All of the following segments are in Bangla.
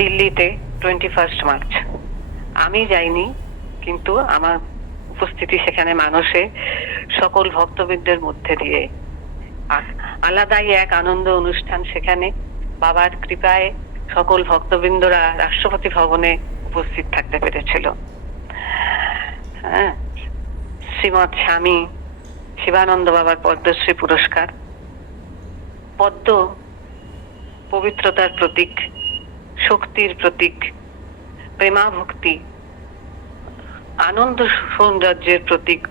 দিল্লিতে 21 মার্চ। আমি যাইনি, কিন্তু আমার উপস্থিতি সেখানে মানুষে সকল ভক্তবৃন্দের মধ্যে দিয়ে আলাদাই এক আনন্দ অনুষ্ঠান। সেখানে বাবার কৃপায় সকল ভক্তবৃন্দরা রাষ্ট্রপতি ভবনে উপস্থিত থাকতে পেরেছিল। হ্যাঁ, শ্রীমৎ স্বামী শিবানন্দ বাবার পদ্মশ্রী পুরস্কার। পদ্ম পবিত্রতার প্রতীক, শক্তির প্রতীক, প্রেমা ভক্তি, আনন্দ সৌন্দর্যের প্রতীক,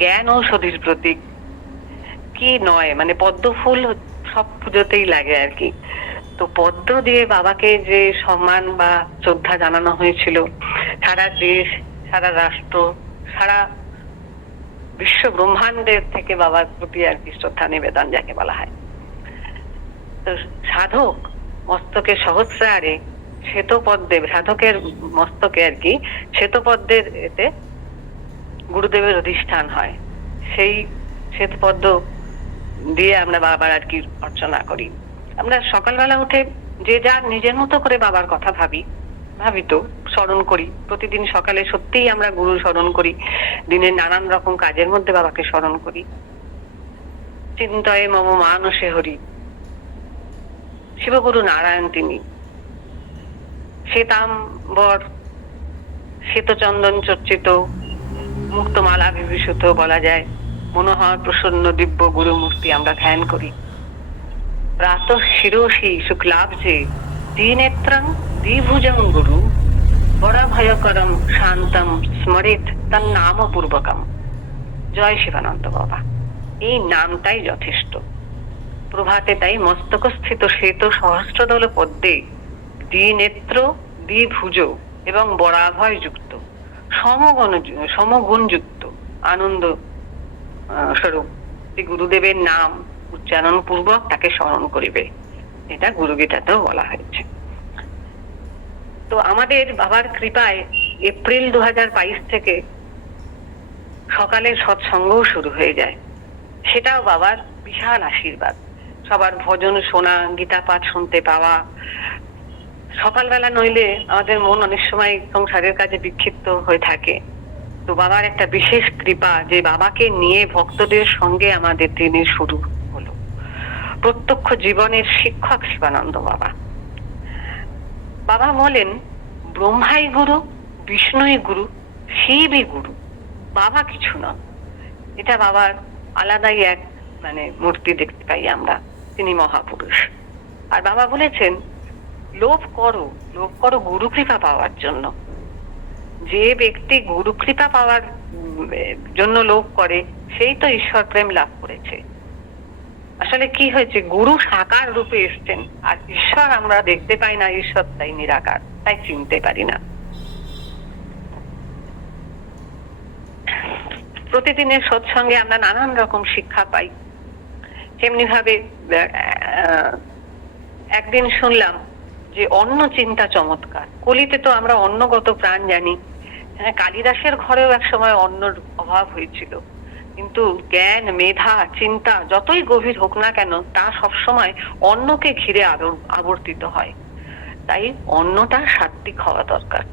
জ্ঞান ঔষধির প্রতীক। কি নয়, মানে পদ্ম ফুল সব পুজোতেই লাগে আর কি। তো পদ্ম দিয়ে বাবাকে যে সম্মান বা শ্রদ্ধা জানানো হয়েছিল, সারা দেশ, সারা রাষ্ট্র, সারা বিশ্ব ব্রহ্মাণ্ডের থেকে বাবার প্রতি আর কি শ্রদ্ধা নিবেদন যাকে বলা হয়। তো সাধক মস্তকে সহস্রারে শ্বেতপদ্মে, সাধকের মস্তকে আর কি শ্বেতপদ্মের এতে গুরুদেবের অধিষ্ঠান হয়। সেই শ্বেতপদ্ম দিয়ে আমরা বাবার আর কি অর্চনা করি। আমরা সকালবেলা উঠে যে যার নিজের মতো করে বাবার কথা ভাবিত স্মরণ করি। প্রতিদিন সকালে সত্যিই আমরা গুরু স্মরণ করি, দিনের নানান রকম কাজের মধ্যে বাবাকে স্মরণ করি। চিন্তয়ে মম মানসে হরি, শিবগুরু নারায়ণ তিনি। শ্বেতাম্বর শ্বেতচন্দন চর্চিত মুক্তমালা বিভূষিত বলা যায় মনোহর প্রসন্ন দিব্য গুরুমূর্তি আমরা ধ্যান করি। প্রাত শিরোষি শুক্লাব্জে দ্বিনেত্রং দ্বিভুজং গুরু বরাভয়করম শান্তম স্মরেত তার নাম পূর্বকম। জয় শিবানন্দ বাবা, এই নামটাই যথেষ্ট। প্রভাতে তাই মস্তকস্থিত শ্বেত সহস্রদল পদ্মে দ্বিনেত্র দ্বিভুজ এবং বরাভয় যুক্ত সমগুণ যুক্ত আনন্দ স্বরূপ গুরুদেবের নাম উচ্চারণ পূর্বক তাকে স্মরণ করিবে, এটা গুরুগীতাতেও বলা হয়েছে। তো আমাদের বাবার কৃপায় এপ্রিল 2022 থেকে সকালের সৎসঙ্গও শুরু হয়ে যায়। সেটাও বাবার বিশাল আশীর্বাদ। সবার ভজন শোনা, গীতা পাঠ শুনতে পাওয়া। সকালবেলা নইলে আমাদের মন অনেক সময় সংসারের কাজে বিক্ষিপ্ত হয়ে থাকে। তো বাবার একটা বিশেষ কৃপা যে বাবাকে নিয়ে ভক্তদের সঙ্গে আমাদের দিনের শুরু হলো। প্রত্যক্ষ জীবনের শিক্ষক শিবানন্দ বাবা। বাবা বলেন ব্রহ্মাই গুরু, বিষ্ণুই গুরু, শিবই গুরু, বাবা কিছু না। এটা বাবার আলাদাই এক মূর্তি দেখতে পাই আমরা, তিনি মহাপুরুষ। আর বাবা বলেছেন লোভ করো গুরু কৃপা পাওয়ার জন্য। যে ব্যক্তি গুরু কৃপা পাওয়ার জন্য লোভ করে সেই তো ঈশ্বর প্রেম লাভ করেছে। আসলে কি হয়েছে, গুরু সাকার রূপে এসছেন, আর ঈশ্বর আমরা দেখতে পাই না, ঈশ্বর তাই নিরাকার, তাই চিনতে পারি না। প্রতিদিনের সৎসঙ্গে আমরা নানান রকম শিক্ষা পাই। তেমনি ভাবে একদিন শুনলাম যে অন্ন চিন্তা চমৎকার। কলিতে তো আমরা অন্নগত প্রাণ জানি। কালিদাসের ঘরেও এক সময় অন্নর অভাব হয়েছিল, কিন্তু জ্ঞান, মেধা, চিন্তা যতই গভীর হোক না কেন তা সবসময় অন্নকে ঘিরে আবর্তিত হয়। তাই অন্নটা সাত্বিক হওয়া দরকার।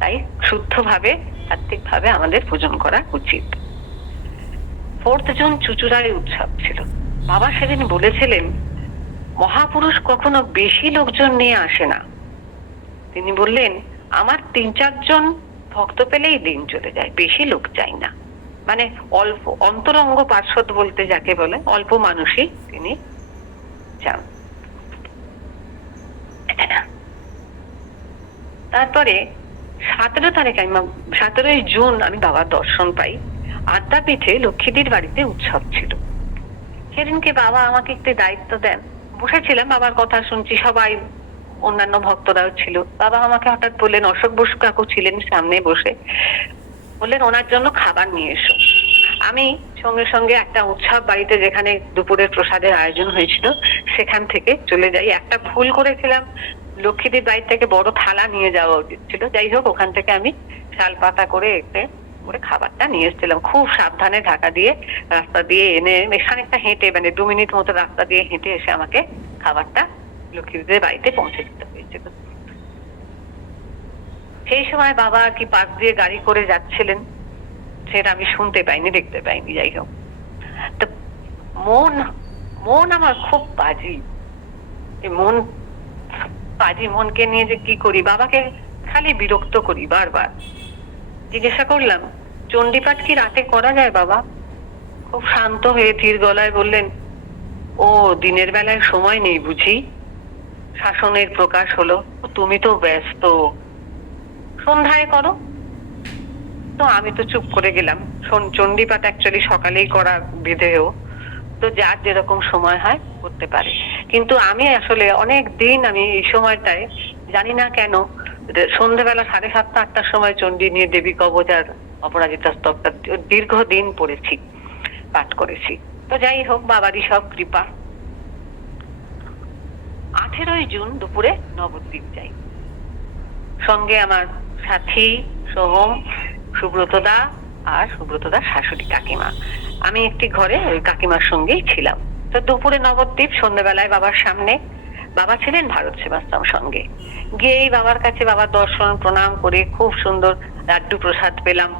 তাই শুদ্ধভাবে, সাত্বিকভাবে আমাদের ভোজন করা উচিত। 4 জুন চুঁচুড়ায় উৎসব ছিল। বাবা সেদিন বলেছিলেন মহাপুরুষ কখনো বেশি লোকজন নিয়ে আসে না। তিনি বললেন আমার 3-4 জন ভক্ত পেলেই দিন চলে যায়, বেশি লোক চাই না। মানে অল্প অন্তরঙ্গ পার্শ্বদ বলতে যাকে বলে, অল্প মানুষই তিনি চান। তারপরে 17ই জুন আমি বাবার দর্শন পাই। আদ্যাপীঠে লক্ষ্মীদির বাড়িতে উৎসব ছিল। সেদিনকে বাবা আমাকে একটু দায়িত্ব দেন। বসেছিলাম, বাবার কথা শুনছি, সবাই অন্যান্য ভক্তরাও ছিল। বাবা আমাকে হঠাৎ বললেন, অশোক বসু কাকু ছিলেন সামনে বসে, বললেন ওনার জন্য খাবার নিয়ে এসো। আমি সঙ্গে সঙ্গে একটা উৎসব বাড়িতে যেখানে দুপুরের প্রসাদের আয়োজন হয়েছিল সেখান থেকে চলে যাই। একটা ভুল করেছিলাম, লক্ষ্মীদির বাড়ি থেকে বড় থালা নিয়ে যাওয়া উচিত ছিল। যাই হোক, ওখান থেকে আমি শাল পাতা করে খাবারটা নিয়ে এসেছিলাম। খুব সাবধানে ঢাকা দিয়ে রাস্তা দিয়ে এনে খানিকটা হেঁটে 2 মিনিট মতো রাস্তা দিয়ে হেঁটে এসে আমাকে খাবারটা লক্ষ্মীদের বাড়িতে পৌঁছে দিতে হয়েছিল। সেই সময় বাবা আর কি পাশ দিয়ে গাড়ি করে যাচ্ছিলেন, সেটা আমি শুনতে পাইনি, দেখতে পাইনি। যাই হোক, তো মন মন আমার খুব বাজি। এই বাজি মনকে নিয়ে যে কি করি, বাবাকে খালি বিরক্ত করি বারবার। জিজ্ঞাসা করলাম, চণ্ডীপাঠ কি রাতে করা যায় বাবা? খুব শান্ত হয়ে ধীর গলায় বললেন, ও দিনের বেলায় সময় নেই বুঝি? শাসনের প্রকাশ হলো, তুমি তো ব্যস্ত, সন্ধ্যায় করো। তো আমি তো চুপ করে গেলাম। চণ্ডীপাঠ অ্যাকচুয়ালি সকালেই করা বিধেয়, তো যার যেরকম সময় হয় করতে পারে। কিন্তু আমি আসলে অনেক দিন আমি এই সময়টায় জানি না কেন সন্ধ্যাবেলা 7:30-8টার সময় চণ্ডী নিয়ে দেবী কবচ আর অপরাজিতা স্তবটা দীর্ঘদিন পড়েছি, পাঠ করেছি। তো যাই হোক, বাবারই সব কৃপা। 18ই জুন দুপুরে নবদ্বীপ যাই। সঙ্গে আমার সাথী সোহম, সুব্রতদা আর সুব্রতদার শাশুড়ি কাকিমা। আমি একটি ঘরে ওই কাকিমার সঙ্গেই ছিলাম। তো দুপুরে নবদ্বীপ, সন্ধ্যাবেলায় বাবার সামনে। বাবা ছিলেন ভারত সেবাশ্রম সঙ্গে। গিয়েই বাবার কাছে বাবার দর্শন প্রণাম করে খুব সুন্দর লাড্ডু প্রসাদ পেলাম।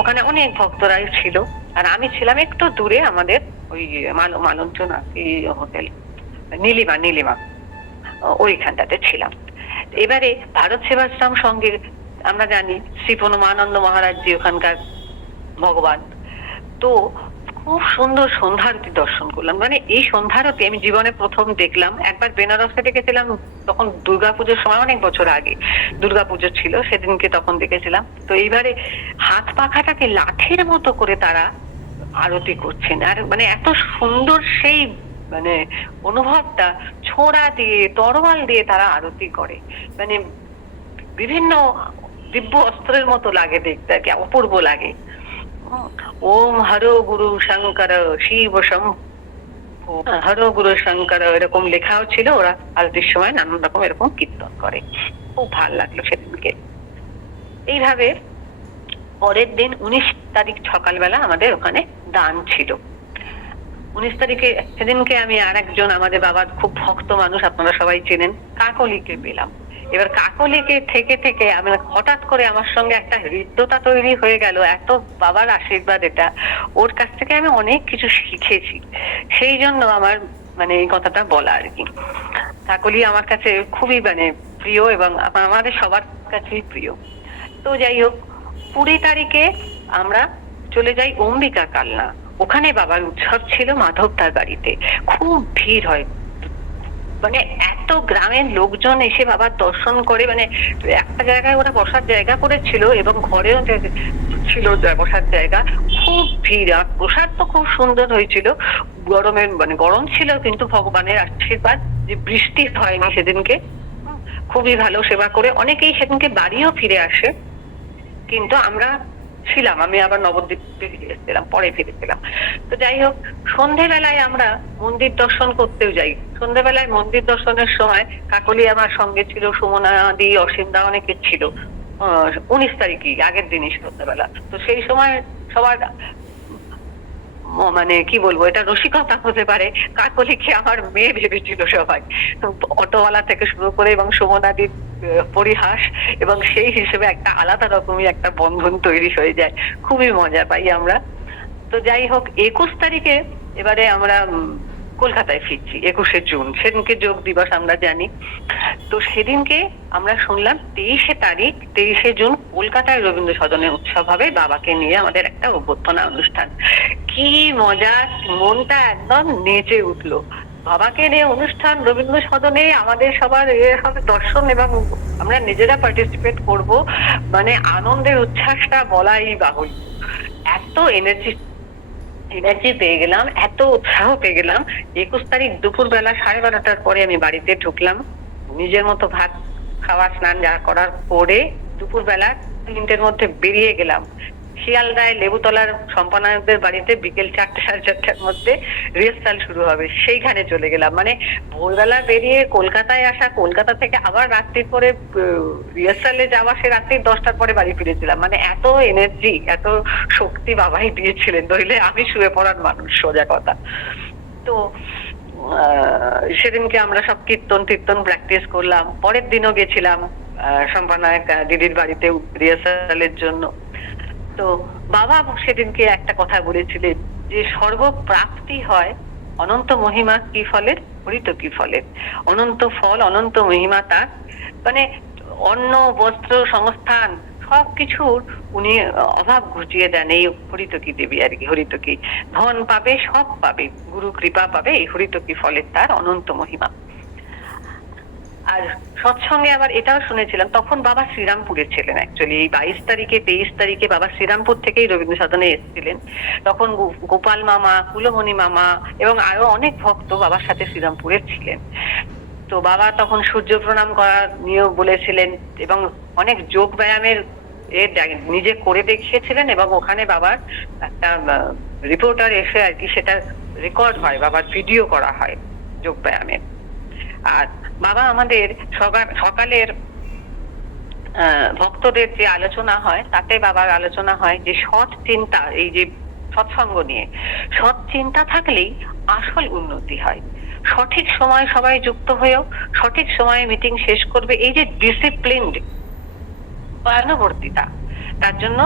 ওখানে অনেক ভক্তরাই ছিল, আর আমি ছিলাম একটু দূরে আমাদের ওই মালঞ্চনা এই হোটেল নীলিমা ওইখানটাতে ছিলাম। এবারে ভারত সেবাশ্রম সঙ্গে আমরা জানি শ্রী প্রণমানন্দ মহারাজ জি ওখানকার ভগবান। তো খুব সুন্দর সন্ধ্যারতি দর্শন করলাম। মানে এই সন্ধ্যারতি আমি জীবনে প্রথম দেখলাম। একবার বেনারসে দেখেছিলাম, তখন দুর্গাপুজোর সময়, অনেক বছর আগে দুর্গাপুজো ছিল, সেদিনকে তখন দেখেছিলাম। তো এইবারে হাত পাখাটাকে লাঠির মতো করে তারা আরতি করছেন, আর মানে এত সুন্দর সেই মানে অনুভবটা, ছোড়া দিয়ে তরোয়াল দিয়ে তারা আরতি করে, মানে বিভিন্ন দিব্য অস্ত্রের মতো লাগে দেখতে, আর কি অপূর্ব লাগে। ওম হর গুরু শঙ্কর শিব শম্ভু, হর গুরু শঙ্কর এরকম লেখাও ছিল। ওরা আরতির সময় নানান রকম এরকম কীর্তন করে, খুব ভালো লাগলো সেদিনকে। এইভাবে পরের দিন 19 তারিখ সকালবেলা আমাদের ওখানে দান ছিল। 19 তারিখে সেদিনকে আমি আর একজন আমাদের বাবার খুব ভক্ত মানুষ, আপনারা সবাই চেনেন, কাকলিকে পেলাম। এবার কাকলিকে থেকে থেকে আমি হঠাৎ করে আমার সঙ্গে একটা হৃদ্যতা তৈরি হয়ে গেল। এত বাবার আশীর্বাদ এটা, ওর কাছ থেকে আমি অনেক কিছু শিখেছি। সেই জন্য আমার মানে এই কথাটা বলা আর কি। কাকলি আমার কাছে খুবই মানে প্রিয়, এবং আমাদের সবার কাছেই প্রিয়। তো যাই হোক, 20 তারিখে আমরা চলে যাই অম্বিকা কালনা। ওখানে বাবার উৎসব ছিল মাধব তার বাড়িতে। খুব ভিড় হয়, মানে এত গ্রামের লোকজন এসে বাবার দর্শন করে। মানে একটা জায়গায় ওরা বসার জায়গা করেছিল, এবং ঘরেও ছিল বসার জায়গা। খুব ভিড়, আর প্রসাদ তো খুব সুন্দর হয়েছিল। গরমের মানে গরম ছিল, কিন্তু ভগবানের আশীর্বাদ যে বৃষ্টি হয়নি সেদিনকে। খুবই ভালো সেবা করে অনেকেই সেদিনকে বাড়িও ফিরে আসে। কিন্তু আমরা ছিলাম, আমি আবার নবদ্বীপে ফিরেছিলাম, পরে ফিরেছিলাম। তো যাই হোক, সন্ধেবেলায় আমরা মন্দির দর্শন করতেও যাই। সন্ধেবেলায় মন্দির দর্শনের সময় কাকলি আমার সঙ্গে ছিল, সুমনা দি, অসীম দা, অনেকে ছিল। 19 তারিখই, আগের দিনই সন্ধ্যাবেলা। তো সেই সময় সবার মানে কি বলবো, এটা রসিকতা হতে পারে, কাকলিকে আমার মেয়ে ভেবেছিল সবাই, অটোওয়ালা থেকে শুরু করে, এবং সুমনাদির পরিহাস, এবং সেই হিসেবে একটা আলাদা রকমই একটা বন্ধন তৈরি হয়ে যায়। খুবই মজা পাই আমরা। তো যাই হোক, 21 তারিখে এবারে আমরা কলকাতায় ফিরছি। 21শে জুন, সেদিনকে যোগ দিবস আমরা জানি। তো সেদিনকে আমরা শুনলাম 23শে জুন কলকাতায় রবীন্দ্র সদনে উৎসব হবে, বাবাকে নিয়ে আমাদের একটা অভ্যর্থনা অনুষ্ঠান। কি মজা, মনটা একদম নেচে উঠলো। বাবাকে নিয়ে অনুষ্ঠান রবীন্দ্র সদনে, আমাদের সবার হবে দর্শন, এবং আমরা নিজেরা পার্টিসিপেট করব। মানে আনন্দের উচ্ছ্বাসটা বলাই বাহুল্য। এত এনার্জি পেয়ে গেলাম, এত উৎসাহ পেয়ে গেলাম। 21 তারিখ দুপুর বেলা 12:30টার পরে আমি বাড়িতে ঢুকলাম। নিজের মতো ভাত খাওয়া, স্নান যা করার পরে দুপুর বেলা 3টের মধ্যে বেরিয়ে গেলাম। শিয়ালদায় লেবুতলার সম্পানায়কদের বাড়িতে বিকেল 4টে, 4:30টার মধ্যে রিহার্সাল শুরু হবে, সেইখানে চলে গেলাম। মানে ভোরবেলা বেরিয়ে কলকাতায় আসা, কলকাতা থেকে আবার রাত্রির পরে রিহার্সালে যাওয়া, সে রাত্রি 10টার পরে বাড়ি ফিরেছিলাম। মানে এত এনার্জি, এত শক্তি বাবাই দিয়েছিলেন, নইলে আমি শুয়ে পড়ার মানুষ, সোজা কথা। তো সেদিনকে আমরা সব কীর্তন প্র্যাকটিস করলাম। পরের দিনও গেছিলাম সম্পানায়ক দিদির বাড়িতে রিহার্সালের জন্য। তো বাবা সেদিনকে একটা কথা বলেছিলেন যে সর্বপ্রাপ্তি হয় অনন্ত মহিমা কি ফলের, হরিত কি ফলের। অনন্ত ফল অনন্ত মহিমা তার, মানে অন্ন বস্ত্র সংস্থান সবকিছুর উনি অভাব ঘুচিয়ে দেন এই হরিতকি দেবী আর কি। হরিতকি ধন পাবে, সব পাবে, গুরু কৃপা পাবে, এই হরিতকি ফলের তার অনন্ত মহিমা। আর সৎসঙ্গে আবার এটাও শুনেছিলাম, তখন বাবা শ্রীরামপুরে ছিলেন অ্যাকচুয়ালি, এই 22 তারিখে 23 তারিখে বাবা শ্রীরামপুর থেকেই রবীন্দ্র সদনে এসেছিলেন। তখন গোপাল মামা, কুলমণি মামা এবং আরো অনেক ভক্ত বাবার সাথে শ্রীরামপুরে ছিলেন। তো বাবা তখন সূর্য প্রণাম করার নিয়েও বলেছিলেন এবং অনেক যোগ ব্যায়ামের নিজে করে দেখিয়েছিলেন, এবং ওখানে বাবার একটা রিপোর্টার এসে আর কি সেটা রেকর্ড হয়, বাবার ভিডিও করা হয় যোগ ব্যায়ামের। আর বাবা আমাদের সকালের ভক্তদের যে আলোচনা হয় তাতে বাবার আলোচনা হয় যে সৎ চিন্তা, এই যে সৎসঙ্গ নিয়ে সৎ চিন্তা থাকলেই আসল উন্নতি হয়। সঠিক সময় সবাই যুক্ত হয়েও সঠিক সময়ে মিটিং শেষ করবে, এই যে ডিসিপ্লিনড পয়ানুবর্তিতা, তার জন্য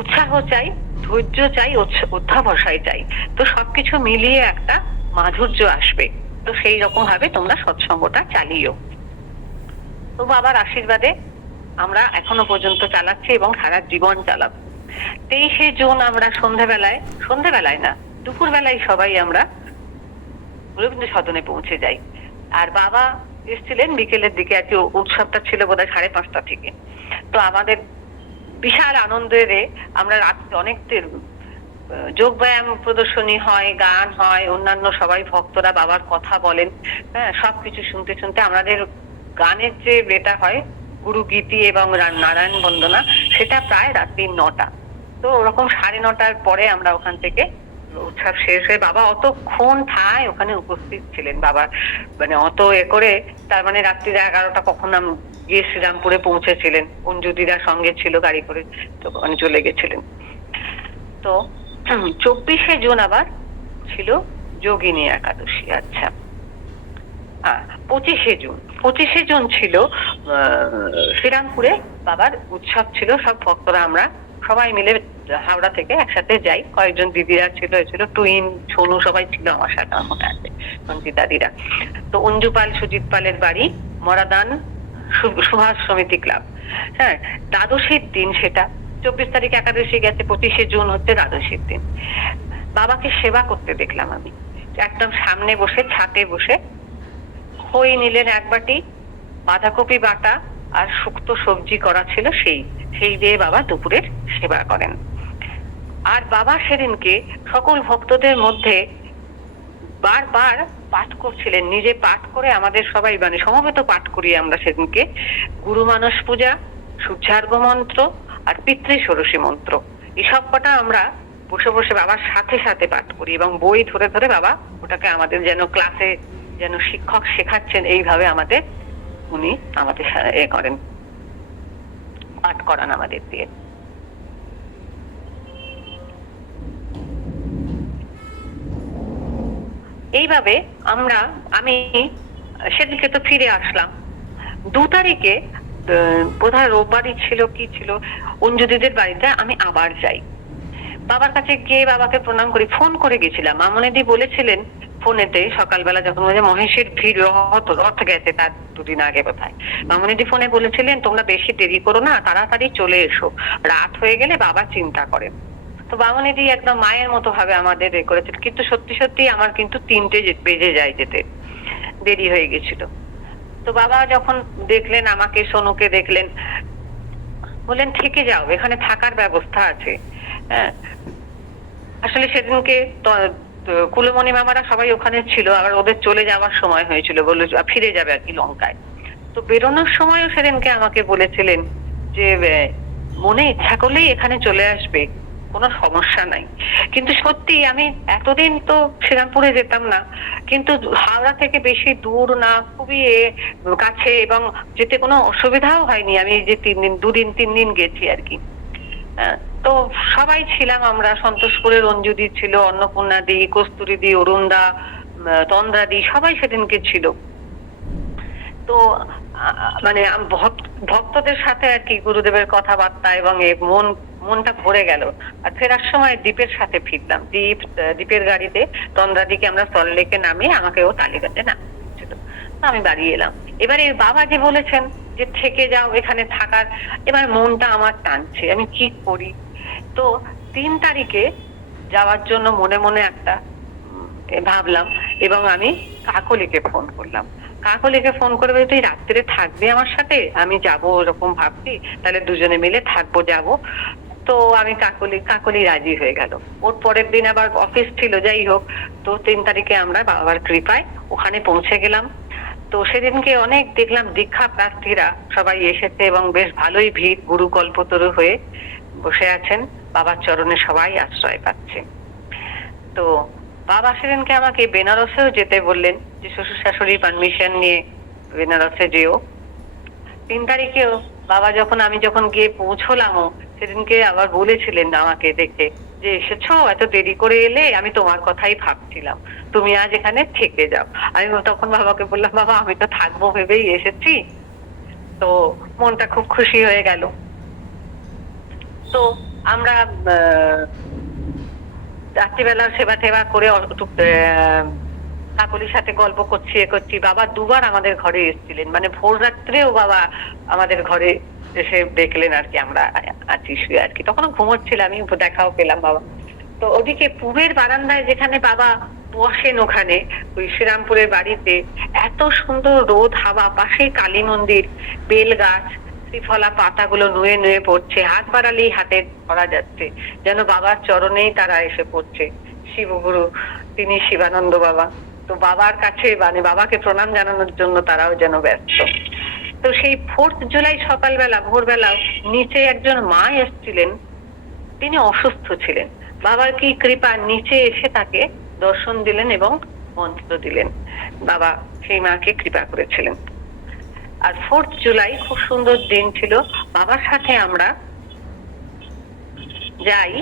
উৎসাহ চাই, ধৈর্য চাই, অধ্যাবসায় চাই। তো সবকিছু মিলিয়ে একটা মাধুর্য আসবে। তো সেই রকম ভাবে তোমরা সৎসঙ্গটা চালিও। তো বাবার আশীর্বাদে আমরা এখনো পর্যন্ত চালাচ্ছি এবং সারা জীবন চালাবো। 23শে জুন আমরা সন্ধ্যাবেলায় না, দুপুর বেলায় সবাই আমরা রবীন্দ্র সদনে পৌঁছে যাই। আর বাবা এসেছিলেন বিকেলের দিকে, আর কি উৎসবটা ছিল বোধহয় 5:30 থেকে। তো আমাদের বিশাল আনন্দের আমরা রাত্রে অনেক যোগ ব্যায়াম প্রদর্শনী হয়, গান হয়, অন্যান্য সবাই ভক্তরা বাবার কথা বলেন। হ্যাঁ, সবকিছু শুনতে শুনতে আমাদের গানের যে এটা হয় গুরু গীতি এবং নারায়ণ বন্দনা, সেটা প্রায় রাত্রি 9টা। তো ওরকম 9:30 পরে আমরা ওখান থেকে উৎসব শেষ হয়ে বাবা অতক্ষণ ঠায় ওখানে উপস্থিত ছিলেন। বাবা মানে অত করে, তার মানে রাত্রি 11টা কখন গিয়ে শ্রীরামপুরে পৌঁছেছিলেন। অঞ্জুদিরা সঙ্গে ছিল গাড়ি করে, তো ওখানে চলে গেছিলেন। তো 24শে জুন আবার ছিল যোগিনী একাদশী। আচ্ছা, 25শে জুন ছিল শ্রীরামপুরে বাবার উৎসব ছিল। সব ভক্তরা আমরা সবাই মিলে হাওড়া থেকে একসাথে যাই, কয়েকজন দিদিরা ছিল, টুইন সোনু সবাই ছিল আমার সাথে, আমার মনে আছে দাদিরা। তো অঞ্জু পাল সুজিত পালের বাড়ি মরাদান সুভাষ সমিতি ক্লাব। হ্যাঁ, দ্বাদশীর দিন সেটা। 24 তারিখ একাদশী গেছে, 25শে জুন হচ্ছে দ্বাদশীর দিন। বাবাকে সেবা করতে দেখলাম আমি, একদম সামনে বসে, ছাতে বসে খই নিলেন এক বাটি, বাঁধাকপি বাটা আর শুক্তো সবজি করা ছিল, সেই দিয়ে বাবা দুপুরের সেবা করেন। আর বাবা সেদিনকে সকল ভক্তদের মধ্যে বারবার পাঠ করছিলেন, নিজে পাঠ করে আমাদের সবাই মানে সমবেত পাঠ করি আমরা সেদিনকে গুরু মানস পূজা, সূর্যার্ঘ্য মন্ত্র আর পিতৃ ষোড়শী মন্ত্র। এসব কটা আমরা বসে বসে বাবার সাথে সাথে পাঠ করি, এবং বই ধরে ধরে বাবা ওটাকে আমাদের যেন ক্লাসে যেন শিক্ষক শেখাচ্ছেন এইভাবে উনি আমাদের করেন, পাঠ করান আমাদের দিয়ে। এইভাবে আমি সেদিনকে তো ফিরে আসলাম। 2 তারিখে বোধহয় রোববারই ছিল, কি ছিল, অঞ্জু দিদির বাড়িতে আমি আবার যাই। বাবার কাছে গিয়ে বাবাকে প্রণাম করি। ফোন করে গেছিলাম, মামনিদি বলেছিলেন ফোনেতে সকালবেলা যখন মহেশের ভিড় রথ গেছে তার 2 দিন আগে বোধহয়, মামনিদি ফোনে বলেছিলেন তোমরা বেশি দেরি করো না, তাড়াতাড়ি চলে এসো, রাত হয়ে গেলে বাবা চিন্তা করেন। তো মামনিদি একদম মায়ের মতো ভাবে আমাদের করেছিল, কিন্তু সত্যি সত্যি আমার কিন্তু 3টে বেজে যায়, যেতে দেরি হয়ে গেছিল। তো বাবা যখন দেখলেন আমাকে, সোনুকে দেখলেন, বললেন থেকে যাও, এখানে থাকার ব্যবস্থা আছে। হ্যাঁ, আসলে সেদিনকে কুলমণি মামারা সবাই ওখানে ছিল, আবার ওদের চলে যাওয়ার সময় হয়েছিল, বললো ফিরে যাবে আর কি লঙ্কায়। তো বেরোনোর সময়ও সেদিনকে আমাকে বলেছিলেন যে মনে ইচ্ছা করলেই এখানে চলে আসবে, কোনো সমস্যা নাই। কিন্তু সত্যি আমি এতদিন তো শ্রীরামপুরে যেতাম না, কিন্তু হাওড়া থেকে বেশি দূর না, খুবই কাছে, এবং যেতে কোনো অসুবিধাও হয়নি। আমি যে 2 দিন 3 দিন গেছি আর কি। তো সবাই ছিলাম আমরা, সন্তোষপুরের অঞ্জুদি ছিল, অন্নপূর্ণা দি, কস্তুরী দি, অরুণদা, তন্দ্রা দি, সবাই সেদিনকে ছিল। তো মানে ভক্তদের সাথে আর কি গুরুদেবের কথাবার্তা এবং মনটা ভরে গেল। আর ফেরার সময় দ্বীপের সাথে ফিরলাম। দ্বীপের গাড়িতে তন্দ্রাদিকে আমরা সল্টলেকে নামিয়ে আমাকেও টালিগঞ্জে নামিয়েছিল। তো আমি বাড়ি এলাম। এবারে বাবা যে বলেছেন যে থেকে যাও, এখানে থাকার, এবার মনটা আমার টানছে, আমি কি করি। তো 3 তারিখে যাওয়ার জন্য মনে মনে একটা ভাবলাম, এবং আমি কাকলিকে ফোন করলাম। কাকলিকে ফোন করে বলি, তুই রাত্রে থাকবি আমার সাথে? আমি যাবো ওরকম ভাবছি, তাহলে দুজনে মিলে থাকবো, যাবো। তো আমি কাকলি রাজি হয়ে গেল। ওর পরের দিন আবার অফিস ছিল, যাই হোক। তো 3 তারিখে আমরা বাবার কৃপায় ওখানে পৌঁছে গেলাম। তো সেদিনকে অনেক দেখলাম দীক্ষা প্রার্থীরা সবাই এসেছে এবং বেশ ভালোই ভিড়, গুরু কল্পতরু হয়ে বসে আছেন, বাবার চরণে সবাই আশ্রয় পাচ্ছে। তো বাবা সেদিনকে আমাকে বেনারসেও যেতে বললেন, যে শ্বশুর শাশুড়ি পারমিশন নিয়ে বেনারসে যেও। 3 তারিখেও বাবা আমি যখন গিয়ে পৌঁছলামও, সেদিনকে আবার বলেছিলেন আমাকে দেখে যে, এসেছো, এত দেরি করে এলে, আমি তোমার কথাই ভাবছিলাম, তুমি আজ এখানে থেকে যাও। আমি তখন বাবাকে বললাম, বাবা আমি তো থাকবো ভেবেই এসেছি। তো মনটা খুব খুশি হয়ে গেল। তো আমরা রাত্রিবেলা সেবা টেবা করে কাকলির সাথে গল্প করছি, করছি। বাবা দুবার আমাদের ঘরে এসেছিলেন, মানে ভোর রাত্রেও বাবা আমাদের ঘরে এসে দেখলেন আর কি, আমরা আছি শুয়ে আর কি। তখন ঘুমোচ্ছিলাম, আমি দেখাও পেলাম বাবা। তো ওদিকে পূবের বারান্দায় যেখানে বাবা বসেন, ওখানে ওই শ্রীরামপুরের বাড়িতে এত সুন্দর রোদ হাওয়া, পাশেই কালী মন্দির, বেল গাছ, শ্রীফলা পাতাগুলো নুয়ে নুয়ে পড়ছে, হাত বাড়ালেই হাতে ধরা যাচ্ছে, যেন বাবার চরণেই তারা এসে পড়ছে। শিবগুরু, তিনি শিবানন্দ বাবা। তো বাবার কাছে, মানে বাবাকে প্রণাম জানানোর জন্য তারাও যেন ব্যস্ত। তো সেই 4 জুলাই সকালবেলা ভোরবেলা নিচে একজন মা এসেছিলেন, তিনি অসুস্থ ছিলেন। বাবার কি কৃপা, নিচে এসে তাকে দর্শন দিলেন এবং মন্ত্র দিলেন। বাবা সেই মাকে কৃপা করেছিলেন। আর 4 জুলাই খুব সুন্দর দিন ছিল। বাবার সাথে আমরা যাই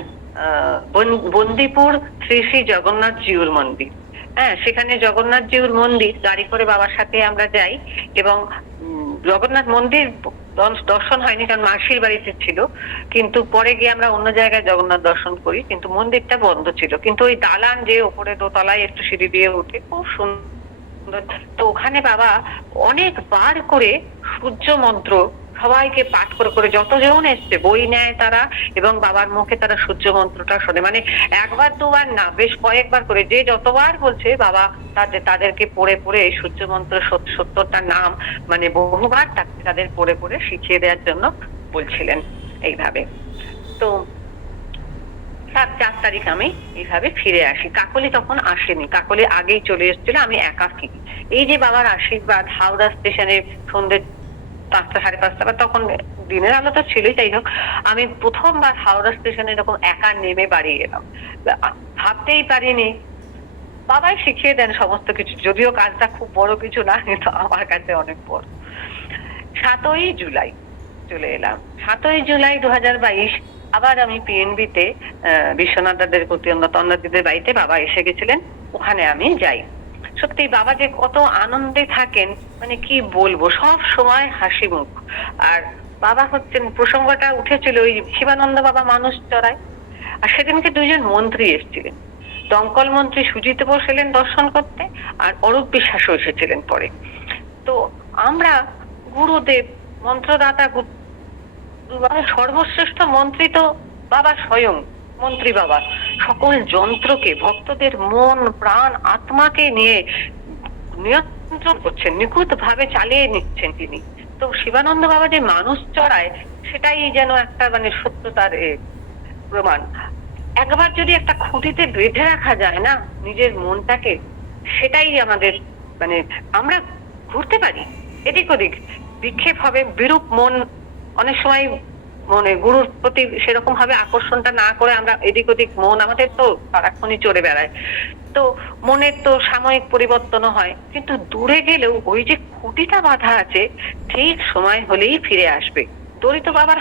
বন্দিপুর শ্রী শ্রী জগন্নাথ জিউর মন্দির। হ্যাঁ, সেখানে জগন্নাথ জিউর মন্দির গাড়ি করে বাবার সাথে আমরা যাই, এবং জগন্নাথ মন্দির দর্শন হয়নি, কারণ মাসির বাড়িতে ছিল। কিন্তু পরে গিয়ে আমরা অন্য জায়গায় জগন্নাথ দর্শন করি, কিন্তু মন্দিরটা বন্ধ ছিল। কিন্তু ওই দালান যে ওপরে দোতলায় একটু সিঁড়ি দিয়ে উঠে, খুব সুন্দর। তো ওখানে বাবা অনেকবার করে সূর্য মন্ত্র সবাইকে পাঠ করে করে, যতজন এসছে বই নেয় তারা, এবং বাবার মুখে তারা সূর্য মন্ত্রটা শোনে। মানে একবার দুবার না, বেশ কয়েকবার করে, যে যতবার বলছে বাবা তাদেরকে পড়ে পড়ে এই সূর্য মন্ত্র 70টা নাম, মানে বহুবার তাদের পড়ে পড়ে শিখিয়ে দেওয়ার জন্য বলছিলেন এইভাবে। তো 4 তারিখ আমি এইভাবে ফিরে আসি। কাকলি তখন আসেনি, কাকলি আগেই চলে এসেছিল, আমি একাকী। এই যে বাবার আশীর্বাদ, হাওড়া স্টেশনে সন্ধ্যে 5টা 5:30, বা তখন দিনের আলো তো ছিলই, যাই হোক, আমি প্রথমবার হাওড়া স্টেশনে এরকম একা নেমে বাড়ি এলাম। ভাবতেই পারিনি। বাবাই শিখিয়ে দেন সমস্ত কিছু, যদিও কাজটা খুব বড় কিছু না, কিন্তু আমার কাছে অনেক বড়। 7ই জুলাই চলে এলাম। 7ই জুলাই 2022 আবার আমি পিএনবি তে বিশ্বনাথ দাদের তন্দ্রাদিদের বাড়িতে বাবা এসে গেছিলেন, ওখানে আমি যাই। সত্যি বাবা যে কত আনন্দে থাকেন, মানে কি বলবো, সব সময় হাসি মুখ। আর বাবা হচ্ছেন, প্রসঙ্গটা উঠেছিল ওই শিবানন্দ বাবা মানুষ চড়ায়, আর সেদিনকে 2জন মন্ত্রী এসেছিলেন। দমকল মন্ত্রী সুজিত বোস এলেন দর্শন করতে, আর অরূপ বিশ্বাসও এসেছিলেন পরে। তো আমরা গুরুদেব, মন্ত্রদাতা, সর্বশ্রেষ্ঠ মন্ত্রী তো বাবা স্বয়ং, মন্ত্রী বাবা সকল যন্ত্রকে, ভক্তদের মন প্রাণ আত্মাকে নিয়ে নিয়ন্ত্রণ করছেন, নিখুঁত ভাবে চালিয়ে নিচ্ছেন তিনি। তো শিবানন্দ বাবা যে মানুষ চড়ায়, সেটাই যেন একটা মানে সত্যতার প্রমাণ। একবার যদি একটা খুঁটিতে বেঁধে রাখা যায় না নিজের মনটাকে, সেটাই আমাদের, মানে আমরা ঘুরতে পারি এদিক ওদিক, বিক্ষেপ হবে, বিরূপ মন অনেক সময়, মানে গুরুর প্রতি সেরকম ভাবে আকর্ষণটা না করে আমরা এদিক ওদিক, মন আমাদের তো সারাক্ষণই চড়ে বেড়ায়। তো মনের তো সাময়িক পরিবর্তনও হয়, কিন্তু দূরে গেলেও ওই যে খুঁটিটা বাঁধা আছে, ঠিক সময় হলেই ফিরে আসবে। দড়ি তো বাবার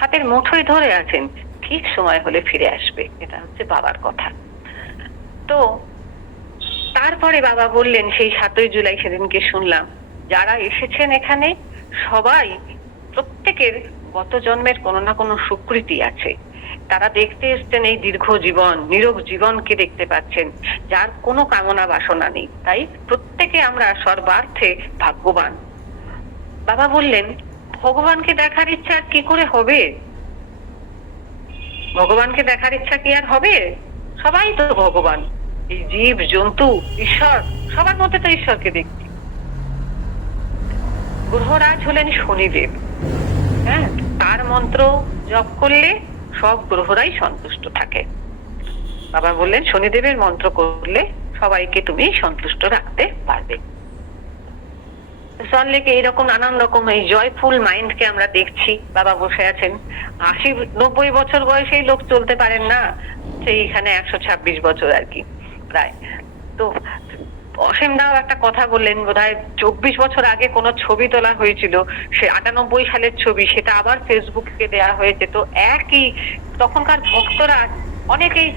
হাতের মুঠোয় ধরে আছেন, ঠিক সময় হলে ফিরে আসবে। এটা হচ্ছে বাবার কথা। তো তারপরে বাবা বললেন, সেই 7ই জুলাই সেদিনকে শুনলাম, যারা এসেছেন এখানে সবাই প্রত্যেকের গত জন্মের কোনো না কোনো সুকৃতি আছে। তারা দেখতে এসছেন এই দীর্ঘ জীবন, নিরোগ জীবনকে দেখতে পাচ্ছেন, যার কোনো কামনা বাসনা নেই। তাই প্রত্যেকে আমরা সর্বার্থে ভাগ্যবান। বাবা বললেন, ভগবানকে দেখার ইচ্ছা আর কি করে হবে? ভগবানকে দেখার ইচ্ছা কি আর হবে? সবাই তো ভগবান। এই জীব জন্তু ঈশ্বর, সবার মধ্যে তো ঈশ্বরকে দেখছি। গ্রহরাজ হলেন শনিদেব। হ্যাঁ, তার মন্ত্র জপ করলে সব গ্রহরাই সন্তুষ্ট থাকে। বাবা বললেন, শনিদেবের মন্ত্র করলে সবাইকে তুমি সন্তুষ্ট রাখতে পারবে। সল্টলেকে এইরকম নানান রকম এই জয়ফুল মাইন্ডকে আমরা দেখছি। বাবা বসে আছেন, 80-90 বছর বয়সেই লোক চলতে পারেন না, সেইখানে 126 বছর আর কি প্রায়। তো অসীমদাও একটা কথা বললেন, বোধহয় 24 বছর আগে কোনো ছবি তোলা হয়েছিল, সে 98 সালের ছবি, সেটা আবার ফেসবুকে দেওয়া হয়েছে। তো একই, তখনকার ভক্তরা অনেকেই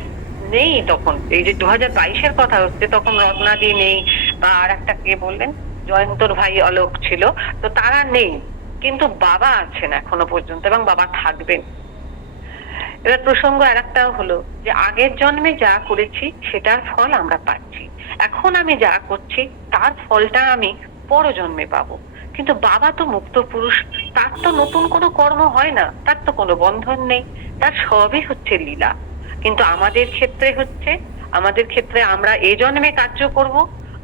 নেই তখন, এই যে 2022-এর কথা হচ্ছে, তখন রত্নাদি নেই, বা আর একটা কে বললেন, জয়ন্তর ভাই অলোক ছিল, তো তারা নেই, কিন্তু বাবা আছেন এখনো পর্যন্ত এবং বাবা থাকবেন। এবার প্রসঙ্গ আর একটাও হলো যে আগের জন্মে যা করেছি সেটার ফল আমরা পাচ্ছি, এখন আমি যা করছি তার ফলটা আমি পর জন্মে পাবো। কিন্তু বাবা তো মুক্ত পুরুষ, তার তো নতুন কোনো কর্ম হয় না, তার তো কোনো বন্ধন নেই, তার সবই হচ্ছে লীলা। কিন্তু আমাদের ক্ষেত্রে আমরা এই জন্মে কার্য করব,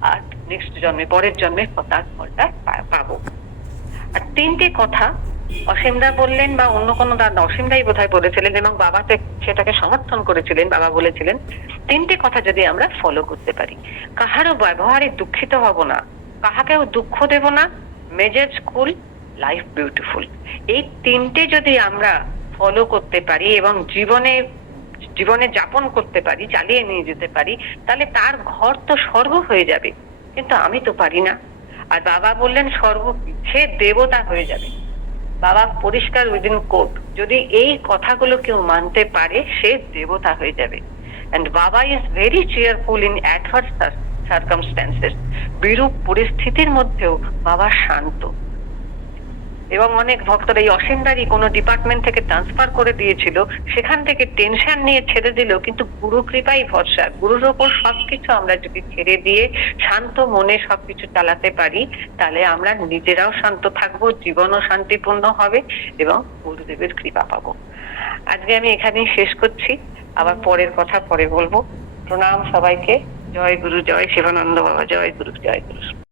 আর নেক্সট জন্মে, পরের জন্মে তার ফলটা পাবো। আর 3টে কথা অসীমদা বললেন, বা অন্য কোনো দাদা, অসীমদাই বোধহয় বলেছিলেন এবং বাবা সেটাকে সমর্থন করেছিলেন। বাবা বলেছিলেন, 3টে কথা যদি আমরা ফলো করতে পারি, কাহারও ব্যবহারে দুঃখিত হব না, কাহাকেও দুঃখ দেব না, মেজাজ কুল, লাইফ বিউটিফুল। এই 3টে যদি আমরা ফলো করতে পারি এবং জীবনে যাপন করতে পারি, চালিয়ে নিয়ে যেতে পারি, তাহলে তার ঘর তো স্বর্গ হয়ে যাবে। কিন্তু আমি তো পারি না। আর বাবা বললেন, সে দেবতা হয়ে যাবে। বাবা পরিষ্কার উইদিন কোট, যদি এই কথাগুলো কেউ মানতে পারে সে দেবতা হয়ে যাবে। এন্ড বাবা is very cheerful in adverse circumstances. বিরূপ পরিস্থিতির মধ্যেও বাবা শান্ত। এবং অনেক ভক্তরা এই অসীমদারই কোনো ডিপার্টমেন্ট থেকে ট্রান্সফার করে দিয়েছিল, সেখান থেকে টেনশন নিয়ে ছেড়ে দিল, কিন্তু গুরু কৃপাই ভরসা। গুরুর ওপর সবকিছু আমরা যদি ছেড়ে দিয়ে শান্ত মনে সবকিছু চালাতে পারি, তাহলে আমরা নিজেরাও শান্ত থাকবো, জীবনও শান্তিপূর্ণ হবে এবং গুরুদেবের কৃপা পাবো। আজকে আমি এখানেই শেষ করছি, আবার পরের কথা পরে বলবো। প্রণাম সবাইকে। জয় গুরু, জয় শিবানন্দ বাবা, জয় গুরু, জয় গুরু।